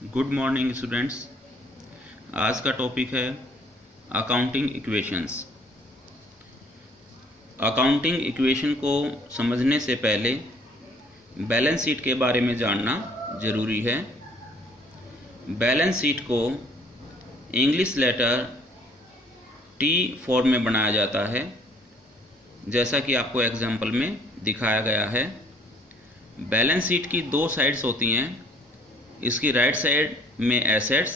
Good morning students. आज का topic है अकाउंटिंग इक्वेशंस। अकाउंटिंग इक्वेशन को समझने से पहले बैलेंस शीट के बारे में जानना ज़रूरी है। बैलेंस शीट को इंग्लिश लेटर टी फॉर्म में बनाया जाता है, जैसा कि आपको एग्जाम्पल में दिखाया गया है। बैलेंस शीट की दो साइड्स होती हैं। इसकी राइट साइड में एसेट्स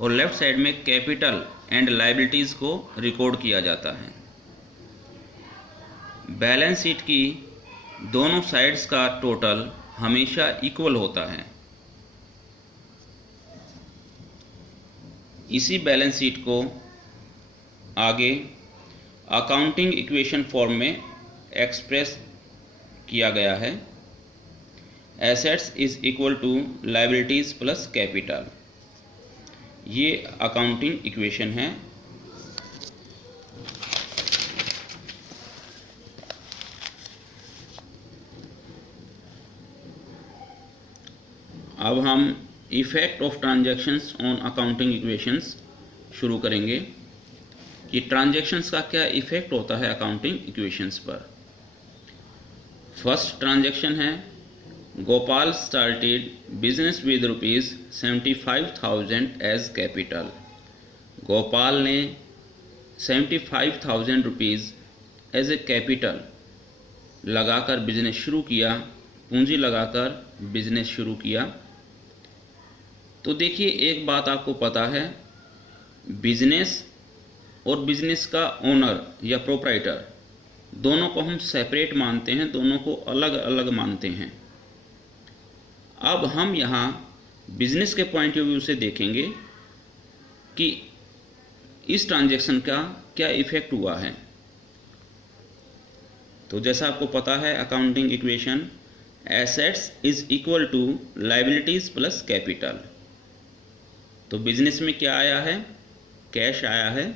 और लेफ्ट साइड में कैपिटल एंड लायबिलिटीज़ को रिकॉर्ड किया जाता है। बैलेंस शीट की दोनों साइड्स का टोटल हमेशा इक्वल होता है। इसी बैलेंस शीट को आगे अकाउंटिंग इक्वेशन फॉर्म में एक्सप्रेस किया गया है। Assets is equal to liabilities plus capital, ये अकाउंटिंग इक्वेशन है। अब हम effect of transactions on accounting equations शुरू करेंगे कि ट्रांजैक्शंस का क्या इफेक्ट होता है अकाउंटिंग इक्वेशंस पर। फर्स्ट ट्रांजैक्शन है Gopal started business with ₹75,000 as capital। Gopal ने 75,000 रुपीज़ एज ए कैपिटल लगाकर बिजनेस शुरू किया, पूंजी लगाकर बिजनेस शुरू किया। तो देखिए, एक बात आपको पता है, बिजनेस और बिजनेस का ओनर या प्रोप्राइटर दोनों को हम सेपरेट मानते हैं, दोनों को अलग अलग मानते हैं। अब हम यहाँ बिजनेस के पॉइंट ऑफ व्यू से देखेंगे कि इस ट्रांजैक्शन का क्या इफेक्ट हुआ है। तो जैसा आपको पता है accounting equation, assets is equal to liabilities plus capital. तो बिजनेस में क्या आया है, कैश आया है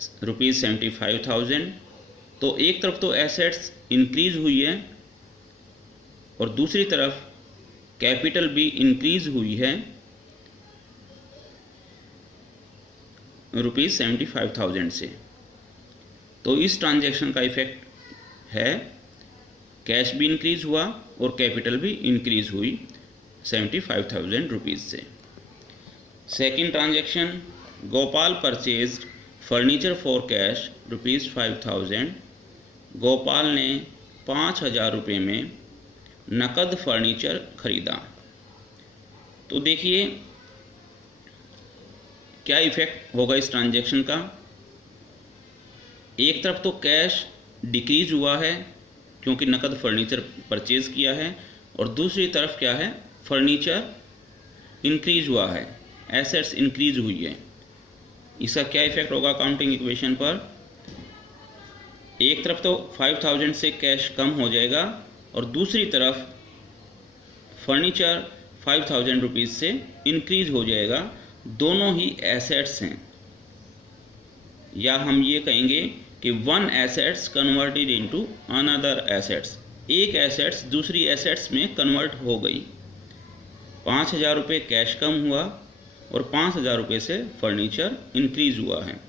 ₹75,000। तो एक तरफ तो एसेट्स इंक्रीज हुई है और दूसरी तरफ कैपिटल भी इंक्रीज हुई है ₹75,000 से। तो इस ट्रांजैक्शन का इफेक्ट है, कैश भी इंक्रीज हुआ और कैपिटल भी इंक्रीज हुई 75,000 रुपीज़ से। Second transaction, Gopal purchased furniture for cash ₹5,000। Gopal ने 5,000 रुपये में नकद फर्नीचर खरीदा। तो देखिए क्या इफेक्ट होगा इस ट्रांजैक्शन का। एक तरफ तो कैश डिक्रीज हुआ है क्योंकि नकद फर्नीचर परचेज किया है, और दूसरी तरफ क्या है, फर्नीचर इंक्रीज हुआ है, एसेट्स इंक्रीज हुई है। इसका क्या इफेक्ट होगा अकाउंटिंग इक्वेशन पर। एक तरफ तो 5,000 से कैश कम हो जाएगा और दूसरी तरफ फर्नीचर 5,000 रुपीज़ से इंक्रीज हो जाएगा। दोनों ही एसेट्स हैं, या हम ये कहेंगे कि one assets converted into another assets. एक एसेट्स दूसरी एसेट्स में कन्वर्ट हो गई। 5,000 रुपये कैश कम हुआ और 5,000 रुपये से फर्नीचर इंक्रीज हुआ है।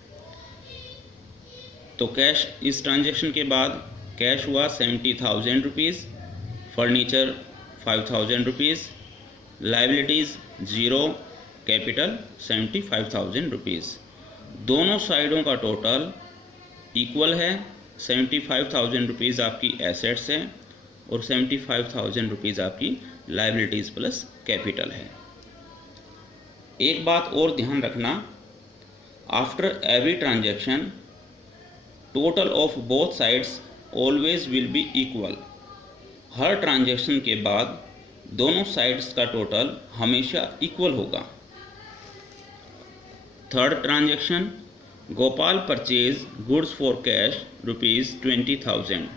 तो कैश, इस ट्रांजैक्शन के बाद कैश हुआ 70,000 rupees, furniture 5,000 rupees, liabilities 0, capital 75,000 rupees. दोनों साइडों का टोटल इक्वल है। 75,000 रुपीज़ आपकी एसेट्स है और 75,000 रुपीज़ आपकी लायबिलिटीज़ प्लस कैपिटल है। एक बात और ध्यान रखना, after every transaction total of both sides always will be equal. Her transaction के बाद दोनों साइड्स का टोटल हमेशा इक्वल होगा। Third transaction, Gopal purchase goods for cash ₹20,000।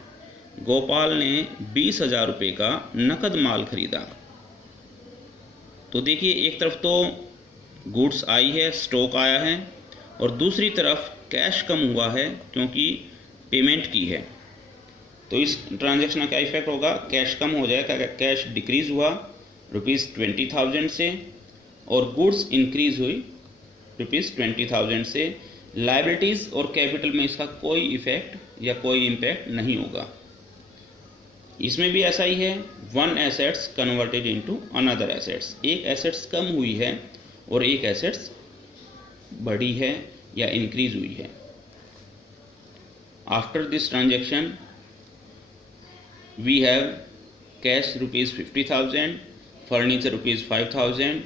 Gopal ने 20,000 रुपये का नकद माल खरीदा। तो देखिए, एक तरफ तो गुड्स आई है, स्टॉक आया है, और दूसरी तरफ कैश कम हुआ है क्योंकि पेमेंट की है। तो इस ट्रांजैक्शन का क्या इफेक्ट होगा, कैश कम हो जाएगा, कैश डिक्रीज हुआ ₹20,000 से और गुड्स इंक्रीज हुई ₹20,000 से। लायबिलिटीज़ और कैपिटल में इसका कोई इफेक्ट या कोई इम्पैक्ट नहीं होगा। इसमें भी ऐसा ही है, one assets converted into another assets, एक एसेट्स कम हुई है और एक एसेट्स बढ़ी है या इंक्रीज हुई है। After this transaction we have cash ₹50,000, furniture ₹5,000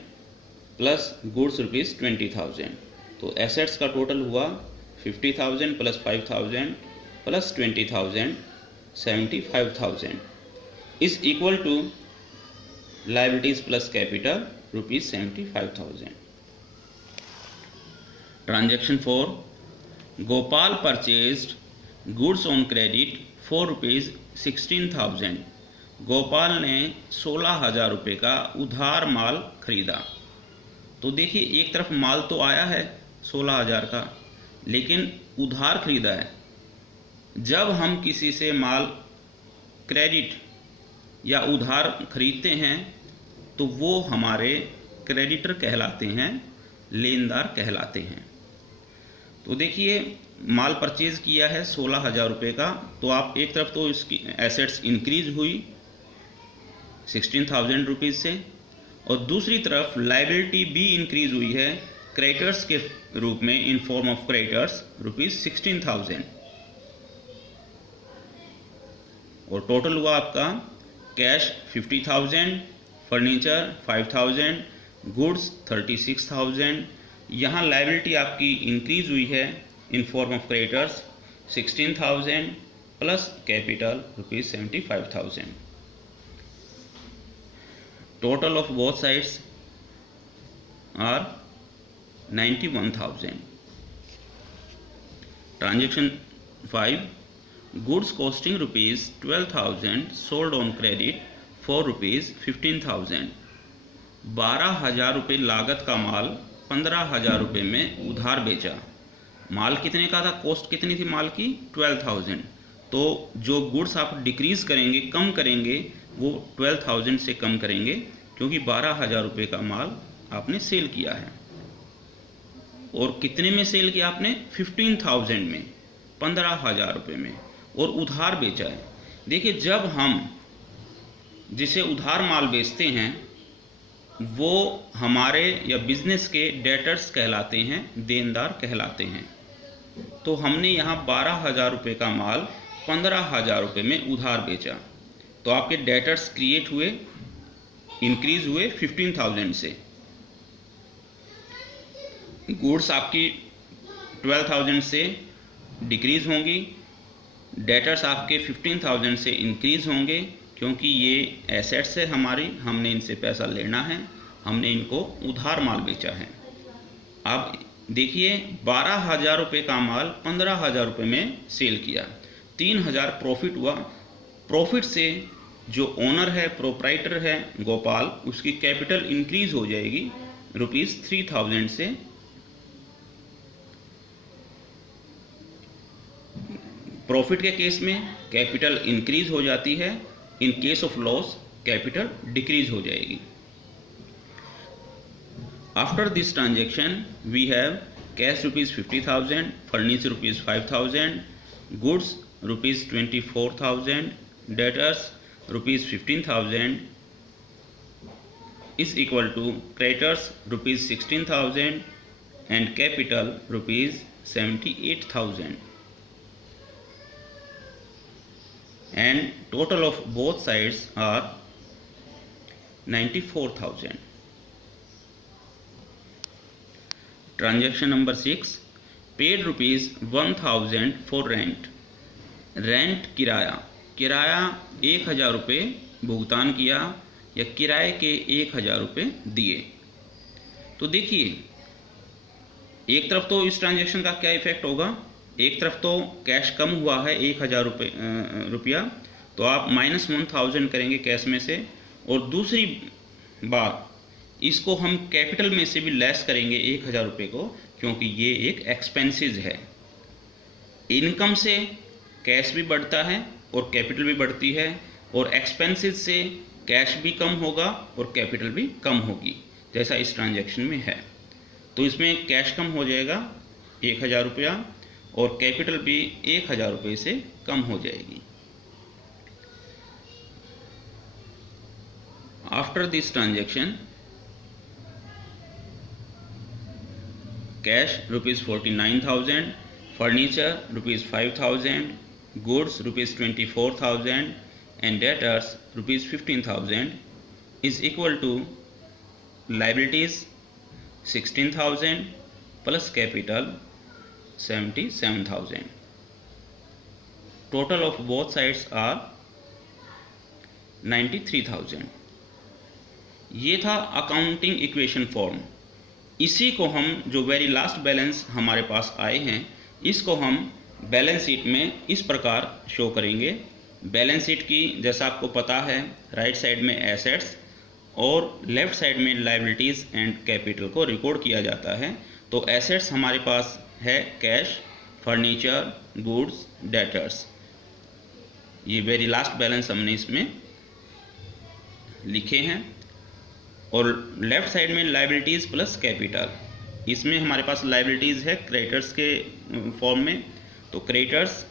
plus goods ₹20,000। तो एसेट्स का टोटल हुआ 50,000 plus 5,000 plus 20,000, 75,000 is equal to liabilities plus capital ₹75,000। Transaction 4, Gopal purchased goods on credit for ₹16,000। Gopal ने 16,000 रुपये का उधार माल खरीदा। तो देखिए, एक तरफ माल तो आया है 16,000 का, लेकिन उधार खरीदा है। जब हम किसी से माल क्रेडिट या उधार खरीदते हैं तो वो हमारे क्रेडिटर कहलाते हैं, लेनदार कहलाते हैं। तो देखिए, माल परचेज किया है 16,000 रुपये का, तो आप एक तरफ तो इसकी एसेट्स इंक्रीज हुई 16,000 रुपीज़ से, और दूसरी तरफ लायबिलिटी भी इंक्रीज हुई है क्रेडिटर्स के रूप में, इन फॉर्म ऑफ क्रेडिटर्स ₹16,000। और टोटल हुआ आपका कैश 50,000, फर्नीचर 5,000, गुड्स 36,000। यहाँ लायबिलिटी आपकी इंक्रीज हुई है in form of creditors 16,000 plus capital ₹75,000। Total of both sides are 91,000। Transaction 5, goods costing ₹12,000 sold on credit for ₹15,000। 12,000 रुपये लागत का माल 15,000 रुपये में उधार बेचा। माल कितने का था, कॉस्ट कितनी थी माल की, 12,000। तो जो गुड्स आप डिक्रीज करेंगे, कम करेंगे, वो 12,000 से कम करेंगे, क्योंकि 12,000 रुपये का माल आपने सेल किया है। और कितने में सेल किया आपने, 15,000 में, 15,000 रुपये में, और उधार बेचा है। देखिए, जब हम जिसे उधार माल बेचते हैं वो हमारे या बिजनेस के डेटर्स कहलाते हैं, देनदार कहलाते हैं। तो हमने यहाँ 12,000 रुपये का माल 15,000 रुपये में उधार बेचा, तो आपके डेटर्स क्रिएट हुए, इंक्रीज हुए 15,000 से। गुड्स आपकी 12,000 से डिक्रीज होंगी, डेटर्स आपके 15,000 से इंक्रीज होंगे, क्योंकि ये एसेट्स है हमारी, हमने इनसे पैसा लेना है, हमने इनको उधार माल बेचा है। अब देखिए, 12,000 रुपये का माल 15,000 रुपये में सेल किया, 3,000 प्रॉफिट हुआ। प्रॉफिट से जो ओनर है, प्रोप्राइटर है गोपाल, उसकी कैपिटल इंक्रीज हो जाएगी ₹3,000 से। प्रॉफिट के केस में कैपिटल इंक्रीज हो जाती है, in case of loss capital decrease हो जाएगी। After this transaction we have cash ₹50,000, furniture ₹5,000, goods ₹24,000, debtors ₹15,000 is equal to creditors ₹16,000 and capital ₹78,000, and total of both sides are 94,000. Transaction number 6, paid ₹1,000 for rent. Rent किराया 1,000 रुपये भुगतान किया या किराए के 1,000 रुपये दिए। तो देखिए, एक तरफ तो इस ट्रांजैक्शन का क्या इफेक्ट होगा, एक तरफ तो कैश कम हुआ है 1,000 रुपया, तो आप -1,000 करेंगे कैश में से, और दूसरी बात, इसको हम कैपिटल में से भी लेस करेंगे 1,000 रुपये को, क्योंकि ये एक एक्सपेंसेस है। इनकम से कैश भी बढ़ता है और कैपिटल भी बढ़ती है, और एक्सपेंसेस से कैश भी कम होगा और कैपिटल भी कम होगी। जैसा इस ट्रांजैक्शन में है। तो इसमें कैश कम हो जाएगा 1000 रुपया और कैपिटल भी 1000 रुपये से कम हो जाएगी। After this transaction cash ₹49,000, furniture ₹5,000, goods ₹24,000 and debtors ₹15,000 is equal to liabilities 16,000 plus capital 77,000. Total of both sides are 93,000. ये था अकाउंटिंग इक्वेशन फॉर्म। इसी को हम जो वेरी लास्ट बैलेंस हमारे पास आए हैं इसको हम बैलेंस शीट में इस प्रकार शो करेंगे। बैलेंस शीट की जैसा आपको पता है राइट साइड में एसेट्स और लेफ्ट साइड में लायबिलिटीज़ एंड कैपिटल को रिकॉर्ड किया जाता है। तो एसेट्स हमारे पास है कैश, फर्नीचर, गुड्स, डेटर्स। ये वेरी लास्ट बैलेंस हमने इसमें लिखे हैं। और लेफ्ट साइड में लायबिलिटीज़ प्लस कैपिटल, इसमें हमारे पास लायबिलिटीज़ है क्रेडिटर्स के फॉर्म में, तो क्रेडिटर्स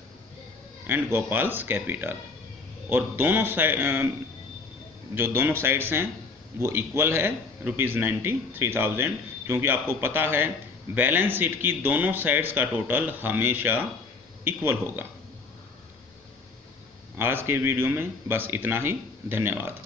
एंड गोपाल्स कैपिटल। और दोनों साइड जो दोनों साइड्स हैं वो इक्वल है ₹93,000, क्योंकि आपको पता है बैलेंस शीट की दोनों साइड्स का टोटल हमेशा इक्वल होगा। आज के वीडियो में बस इतना ही। धन्यवाद।